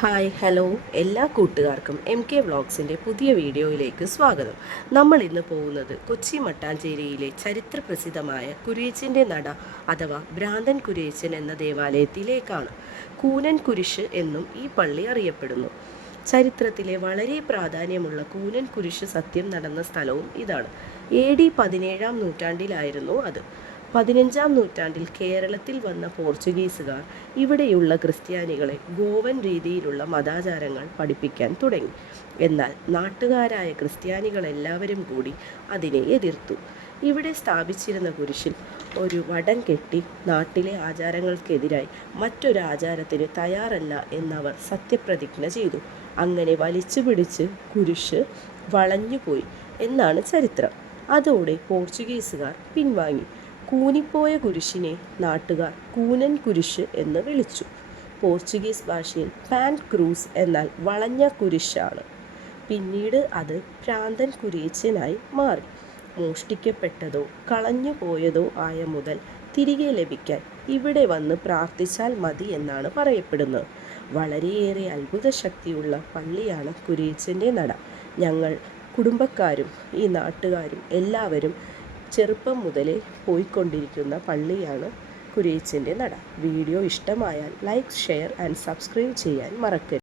Hi hello. എല്ലാ കൂട്ടുകാർക്കും M K വ്ളോഗ്സിന്റെ പുതിയ വീഡിയോയിലേക്ക് സ്വാഗതം. നമ്മൾ ഇന്ന് പോകുന്നത് കൊച്ചി മട്ടാഞ്ചേരിയിലെ ചരിത്രപ്രസിദ്ധമായ കുരിയച്ചന്റെ നട അഥവാ ഭ്രാന്തൻ കുരിയച്ചൻ എന്ന ദേവാലയത്തിലേക്കാണ്. കൂനൻ കുരിശ് എന്നും ഈ പള്ളി അറിയപ്പെടുന്നു. ചരിത്രത്തിലെ വളരെ പ്രാധാന്യമുള്ള കൂനൻ കുരിശ് സത്യം നടന്ന സ്ഥലവും ഇതാണ്. എ ഡി പതിനേഴാം നൂറ്റാണ്ടിലായിരുന്നു അത്. പതിനഞ്ചാം നൂറ്റാണ്ടിൽ കേരളത്തിൽ വന്ന പോർച്ചുഗീസുകാർ ഇവിടെയുള്ള ക്രിസ്ത്യാനികളെ ഗോവൻ രീതിയിലുള്ള മതാചാരങ്ങൾ പഠിപ്പിക്കാൻ തുടങ്ങി. എന്നാൽ നാട്ടുകാരായ ക്രിസ്ത്യാനികളെല്ലാവരും കൂടി അതിനെ എതിർത്തു. ഇവിടെ സ്ഥാപിച്ചിരുന്ന കുരിശിൽ ഒരു വടം കെട്ടി നാട്ടിലെ ആചാരങ്ങൾക്കെതിരായി മറ്റൊരു ആചാരത്തിന് തയ്യാറല്ല എന്നവർ സത്യപ്രതിജ്ഞ ചെയ്തു. അങ്ങനെ വലിച്ചു പിടിച്ച് കുരിശ് വളഞ്ഞുപോയി എന്നാണ് ചരിത്രം. അതോടെ പോർച്ചുഗീസുകാർ പിൻവാങ്ങി. കൂനിപ്പോയ കുരിശിനെ നാട്ടുകാർ കൂനൻ കുരിശ് എന്ന് വിളിച്ചു. പോർച്ചുഗീസ് ഭാഷയിൽ പാൻ ക്രൂസ് എന്നാൽ വളഞ്ഞ കുരിശാണ്. പിന്നീട് അത് ഭ്രാന്തൻ കുരിയച്ചനായി മാറി. മോഷ്ടിക്കപ്പെട്ടതോ കളഞ്ഞു പോയതോ ആയ മുതൽ തിരികെ ലഭിക്കാൻ ഇവിടെ വന്ന് പ്രാർത്ഥിച്ചാൽ മതി എന്നാണ് പറയപ്പെടുന്നത്. വളരെയേറെ അത്ഭുത ശക്തിയുള്ള പള്ളിയാണ് കുരിയച്ചന്റെ നട. ഞങ്ങൾ കുടുംബക്കാരും ഈ നാട്ടുകാരും എല്ലാവരും ചെറുപ്പം മുതലേ പോയിക്കൊണ്ടിരിക്കുന്ന പള്ളിയാണ് കുരിയച്ചിന്റെ നട. വീഡിയോ ഇഷ്ടമായാൽ ലൈക്ക് ഷെയർ ആൻഡ് സബ്സ്ക്രൈബ് ചെയ്യാൻ മറക്കരുത്.